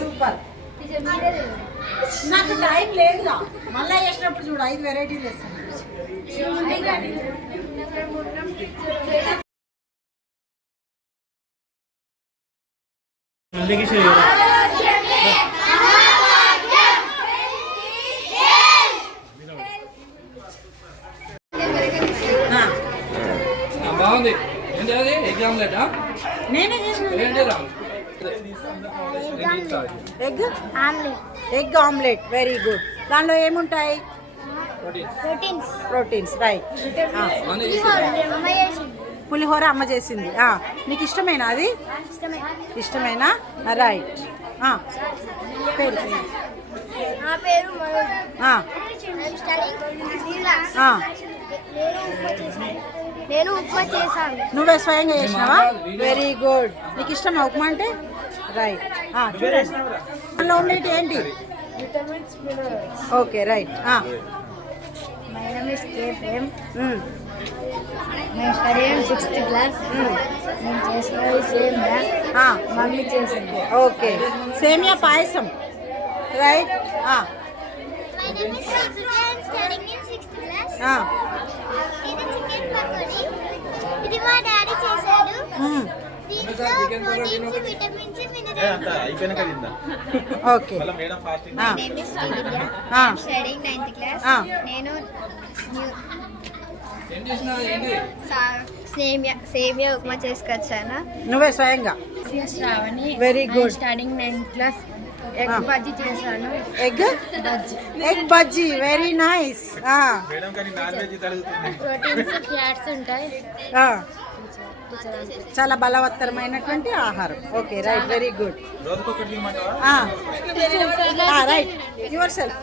Super. నాకు time లేదుగా, మళ్ళీ చేసినప్పుడు చూడు 5 వెరైటీలు వేస్తాను. బాగుంది. ఏంటి అది? Egg omelette? నేనే చేసిన ఎగ్ ఆమ్లెట్. Very good. దానిలో ఏముంటాయి? ప్రోటీన్స్. రైట్. పులిహోర అమ్మ చేసింది. నీకు ఇష్టమేనా అది? ఇష్టమేనా? రైట్. పేరు నేను ఉప్మా చేశాను. నువ్వే స్వయంగా చేసినావా? Very good. నీకు ఇష్టమా ఉప్మా అంటే? రైట్. చూడండి దానిలో ఉండేటి ఏంటి? Okay right. My name is K. Prem. నేను స్టడీ 6th క్లాస్. నేను చేసినది సేమియా. మమ్మీ చేసింది. ఓకే, సేమియా పాయసం. Right. My name is Sadhya. I am studying in 6th class. ఇది చికెన్ పకోడీ. ఇది మా డాడీ చేశాడు. దీంట్లో proteins, vitamins, minerals. Okay. My name is Sadhya. I am studying 9th class. నేను సేమియా ఉప్మా చేసుకొచ్చాను. నువ్వే స్వయంగా? Shravani. Very good. Studying 9th class. Egg bajji చేశాను. Egg bajji. Very nice. Proteins, fats ఉంటాయి. చాలా బలవత్తరమైనటువంటి ఆహారం. Okay right. Very good. Right. Yourself.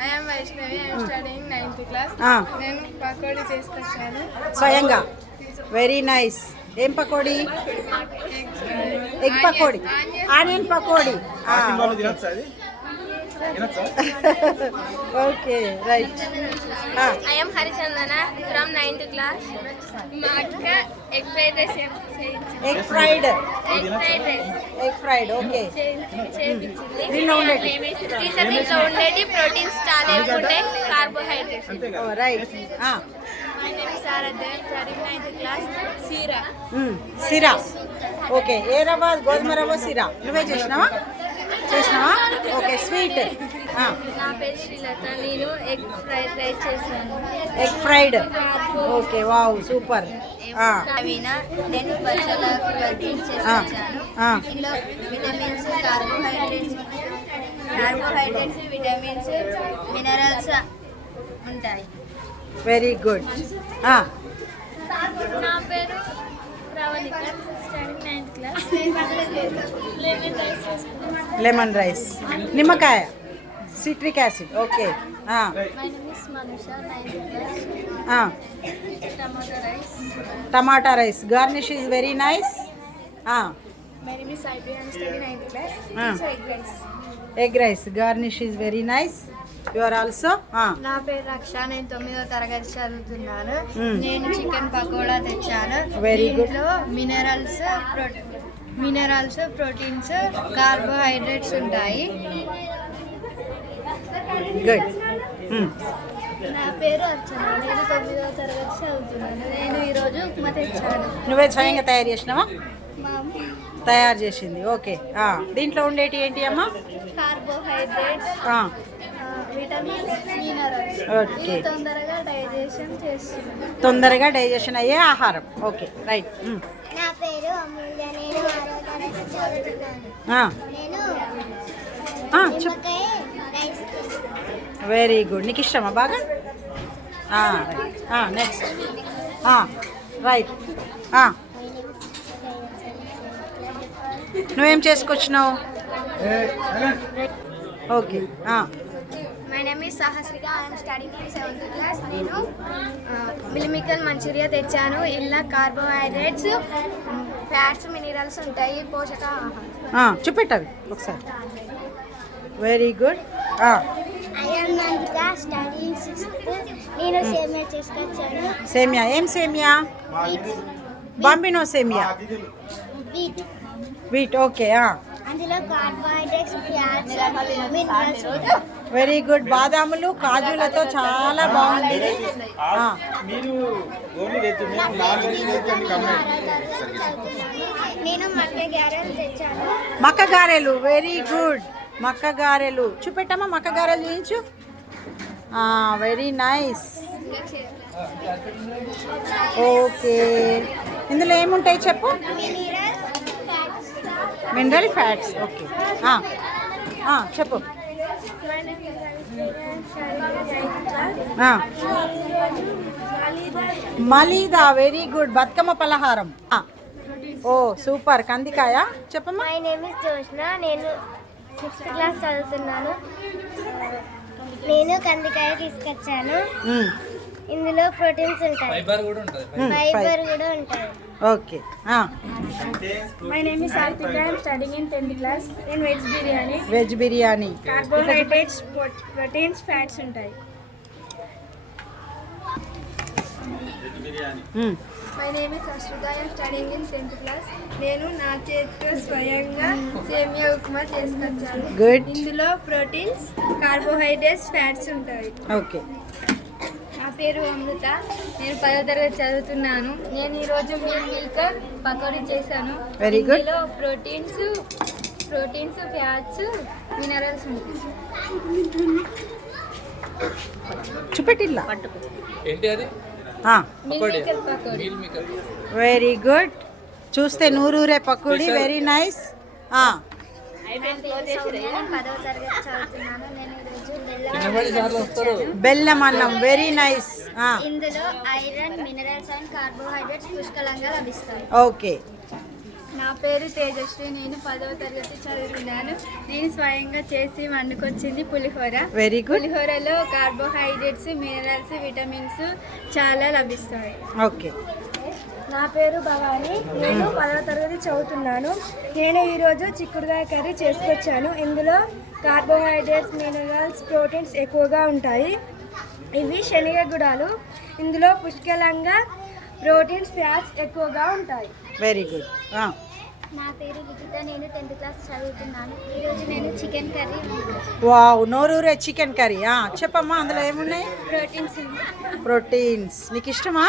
I am Vaishnavi. I am studying 9th class. నేను పకోడీ చేసుకొచ్చాను స్వయంగా. Very nice. ఏం pakodi? Egg pakodi, onion pakodi. Okay right. I am Harichandana from 9th class. మా అక్క egg fried rice egg fried. Okay. దీనిలో ఉండేది ఉండేది proteins చాలా ఎక్కువ ఉంటాయి, carbohydrates. Right. My name is Aradhya. I am studying 9th class. Sheera. Okay. ఏ రవ్వ? గోధుమ రవ్వ సిరా. నువ్వే చేసినావా? ఓకే. స్వీట్. నా పేరు శ్రీలత. నేను ఎగ్ ఫ్రైడ్ రైస్ చేశాను. Egg fried. Okay. Wow super. నేను బచ్చలకు వర్కింగ్ చేసుకొచ్చాను. ఇందులో విటమిన్స్, కార్బోహైడ్రేట్స్, విటమిన్స్, మినరల్స్ ఉంటాయి. Very good. నా పేరు Pravallika. Studying 9th class. Lemon rice. నిమ్మకాయ, citric acid. Okay. My name is Manusha. 9th class. Tomato rice. Garnish is very nice. My name is Saibri. I am studying 9th class. So egg rice. Egg rice. Garnish is very nice. You are also. నా పేరు రక్ష. నేను 9వ తరగతి చదువుతున్నాను. నేను chicken pakoda తెచ్చాను. Very good. Minerals, proteins, carbohydrates ఉంటాయి. Good. నా పేరు అర్చన. నేను 9వ తరగతి చదువుతున్నాను. నేను ఈరోజు ఉప్మా తెచ్చాను. నువ్వే స్వయంగా తయారు చేసినావా? మమ్మీ తయారు చేసింది. ఓకే. దీంట్లో ఉండేటి ఏంటి అమ్మా? Carbohydrates, vitamins, minerals. ఓకే. ఇది తొందరగా డైజెషన్ చేస్తుంది. తొందరగా డైజెషన్ అయ్యే ఆహారం. Okay right. నా పేరు అమూల్య. నేను 6వ తరగతి చదువుతున్నాను. నేను నిమ్మకాయ రైస్. Very good. నీకు ఇష్టమా బాగా? నెక్స్ట్. రైట్. నువ్వేం చేసుకొచ్చినావు? Okay. My name is Sahasrika. I am studying in 7th class. నేను మిల్మికల్ మంచూరియా తెచ్చాను. ఇలా కార్బోహైడ్రేట్స్, ఫ్యాట్స్, మినరల్స్ ఉంటాయి, పోషక ఆహారం. చూపెట్టవి ఒకసారి. Very good. I am Nandita, studying 6th. నేను సేమియా చేసుకొచ్చాను. సేమియా. ఏం సేమియా? బాంబినో సేమియా. వీట్. ఓకే. ఇందులో కార్బోహైడ్రేట్స్, ఫ్యాట్స్, మినరల్స్ ఉంటాయి. Very good. బాదాములు కాజులతో చాలా బాగుంది ఇది. మీరు ఓన్లీ వెజ్, మేము నాన్ వెజ్ నేను మక్క గారెలు తెచ్చాను. మక్క గారెలు, వెరీ గుడ్. మక్క గారెలు చూపెట్టమ్మా, మక్క గారెలు చూపించు. Very nice. ఓకే, ఇందులో ఏముంటాయి చెప్పు. Mineral fats. ఓకే, చెప్పు. Malida, very good. బతుకమ్మ పలహారం. ఓ సూపర్. కందికాయ చెప్పమ్మా. My name is Joshna. నేను 6th క్లాస్ చదువుతున్నాను. నేను కందికాయ తీసుకొచ్చాను. ఇందులో ప్రోటీన్స్ ఉంటాయి, ఫైబర్ కూడా ఉంటుంది. ఫైబర్ కూడా ఉంటాయి. Okay. My name is Sarthika. I am studying in 10th class in veg biryani. Veg biryani. Carbohydrates, proteins, fats ఉంటాయి. My name is Ashrutha. I am studying in 10th class. నేను నా చేతితో స్వయంగా సేమియా ఉప్మా చేసుకొచ్చాను. గుడ్. ఇందులో ప్రోటీన్స్, కార్బోహైడ్రేట్స్, ఫ్యాట్స్ ఉంటాయి. Okay. నా పేరు అమృత. నేను 10వ తరగతి చదువుతున్నాను. నేను ఈరోజు మిల్క్ పకోడీ చేశాను. Very good. ఇందులో ప్రోటీన్స్, ఫ్యాట్స్, మినరల్స్ ఉంటాయి. చూపెట్టిల్లా. ఏంటి అది? Meal maker pakodi. Meal maker. Very good. చూస్తే నూరూరే పకోడీ. Very nice. నేను 10వ తరగతి చదువుతున్నాను. నేను ఈరోజు చిన్నవాడి సార్లు వస్తారు. బెల్లం అన్నం. Very nice. ఇందులో ఐరన్, మినరల్స్ అండ్ కార్బోహైడ్రేట్స్ పుష్కలంగా లభిస్తాయి. ఓకే. నా పేరు తేజస్వి. నేను 10వ తరగతి చదువుతున్నాను. నేను స్వయంగా చేసి వండుకొచ్చింది పులిహోర. Very good. పులిహోరలో కార్బోహైడ్రేట్స్, మినరల్స్, విటమిన్స్ చాలా లభిస్తాయి. ఓకే. నా పేరు భవాని. నేను 10వ తరగతి చదువుతున్నాను. నేను ఈరోజు చిక్కుడుకాయ కర్రీ చేసుకొచ్చాను. ఇందులో కార్బోహైడ్రేట్స్, మినరల్స్, ప్రోటీన్స్ ఎక్కువగా ఉంటాయి. ఇవి శనగ గుడాలు. ఇందులో పుష్కలంగా ప్రోటీన్స్, ఫ్యాట్స్ ఎక్కువగా ఉంటాయి. Very good. నా పేరు లిఖిత. నేను 10th క్లాస్ చదువుతున్నాను. ఈరోజు నేను చికెన్ కర్రీ వావ్, నోరూరే చికెన్ కర్రీ. చెప్పమ్మా, అందులో ఏమున్నాయి? Proteins proteins. నీకు ఇష్టమా?